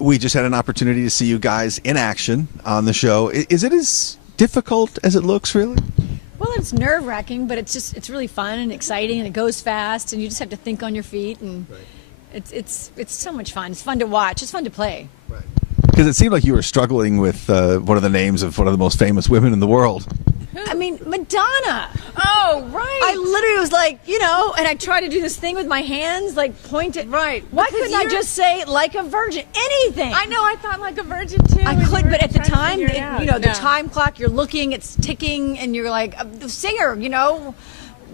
We just had an opportunity to see you guys in action on the show. Is it as difficult as it looks, really? Well, it's nerve-wracking, but it's really fun and exciting, and it goes fast, and you just have to think on your feet, and it's so much fun. It's fun to watch. It's fun to play. Right. Because it seemed like you were struggling with one of the names of one of the most famous women in the world. I mean, Madonna. Oh, right. I literally was like, and I tried to do this thing with my hands, like point it. Right. Why couldn't I just say like a virgin? Anything. I know. I thought like a virgin too. I could, but at the time, the No. time clock, you're looking, it's ticking, and you're like, the singer,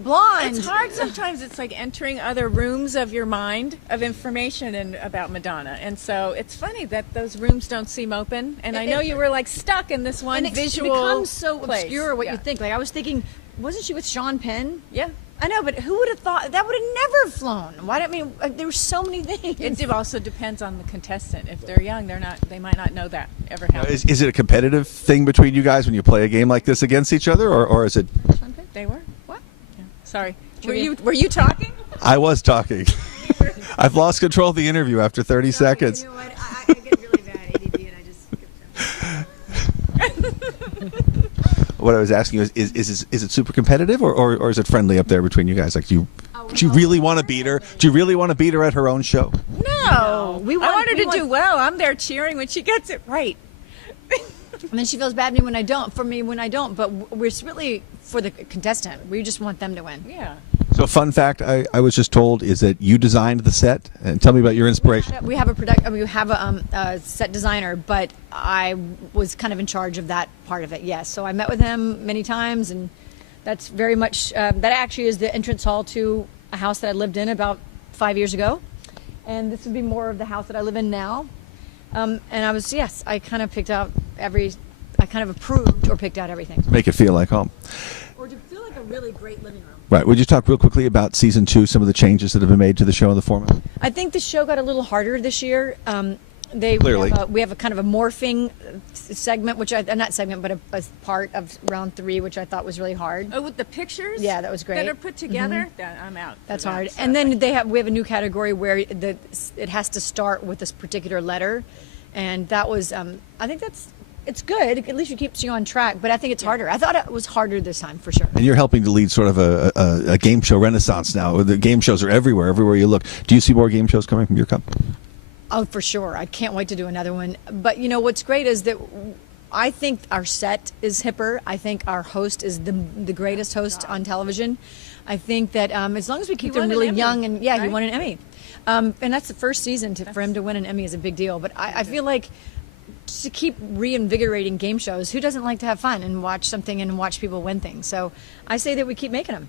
blonde. It's hard sometimes. It's like entering other rooms of your mind of information about Madonna, and so it's funny that those rooms don't seem open. And I know you were like stuck in this one and visual. It becomes so place. obscure what you think. Like I was thinking, wasn't she with Sean Penn? Yeah. I know, but who would have thought that would have never flown? There were so many things. It also depends on the contestant. If they're young, they might not know that ever happened. Is it a competitive thing between you guys when you play a game like this against each other, or is it? They were. What? Yeah. Sorry. Were you talking? I was talking. I've lost control of the interview after 30 seconds. You know what? I get really bad ADD, and I just. What I was asking you is it super competitive, or is it friendly up there between you guys? Like, do you really want to beat her? Do you really want to beat her at her own show? No. I want her to do well. I'm there cheering when she gets it right. And then she feels bad for me when I don't. But we're really for the contestant. We just want them to win. Yeah. So, fun fact I was just told is that you designed the set. And tell me about your inspiration. We have a set designer, but I was kind of in charge of that part of it. Yes. So I met with him many times, and that's very much that actually is the entrance hall to a house that I lived in about 5 years ago, and this would be more of the house that I live in now. And I kind of picked out I kind of approved or picked out everything. Make it feel like home. Or to feel like a really great living room. Right. Would you talk real quickly about season 2, some of the changes that have been made to the show and the format? I think the show got a little harder this year. Clearly. We have a kind of a morphing segment, not segment, but a part of round 3, which I thought was really hard. Oh, with the pictures? Yeah, that was great. That are put together? I'm out. That's hard. And then we have a new category where it has to start with this particular letter, and that was I think it's good. At least it keeps you on track, but I think it's harder. I thought it was harder this time for sure. And you're helping to lead sort of a game show renaissance now. The game shows are everywhere you look. Do you see more game shows coming from your company? Oh, for sure. I can't wait to do another one. But what's great is that I think our set is hipper. I think our host is the greatest host on television. I think that as long as we keep them really young, and he won an Emmy. And that's the first season for him to win an Emmy is a big deal. But I feel like to keep reinvigorating game shows, who doesn't like to have fun and watch something and watch people win things? So I say that we keep making them.